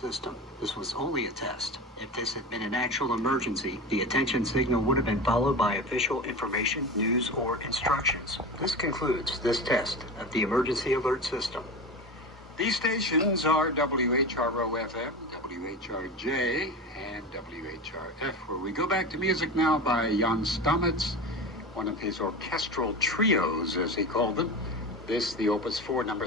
system. This was only a test. If this had been an actual emergency, the attention signal would have been followed by official information, news, or instructions. This concludes this test of the emergency alert system. These stations are WHRO-FM, WHRJ, and WHRF, where we go back to music now by Jan Stamitz, one of his orchestral trios, as he called them. This, the Opus 4, number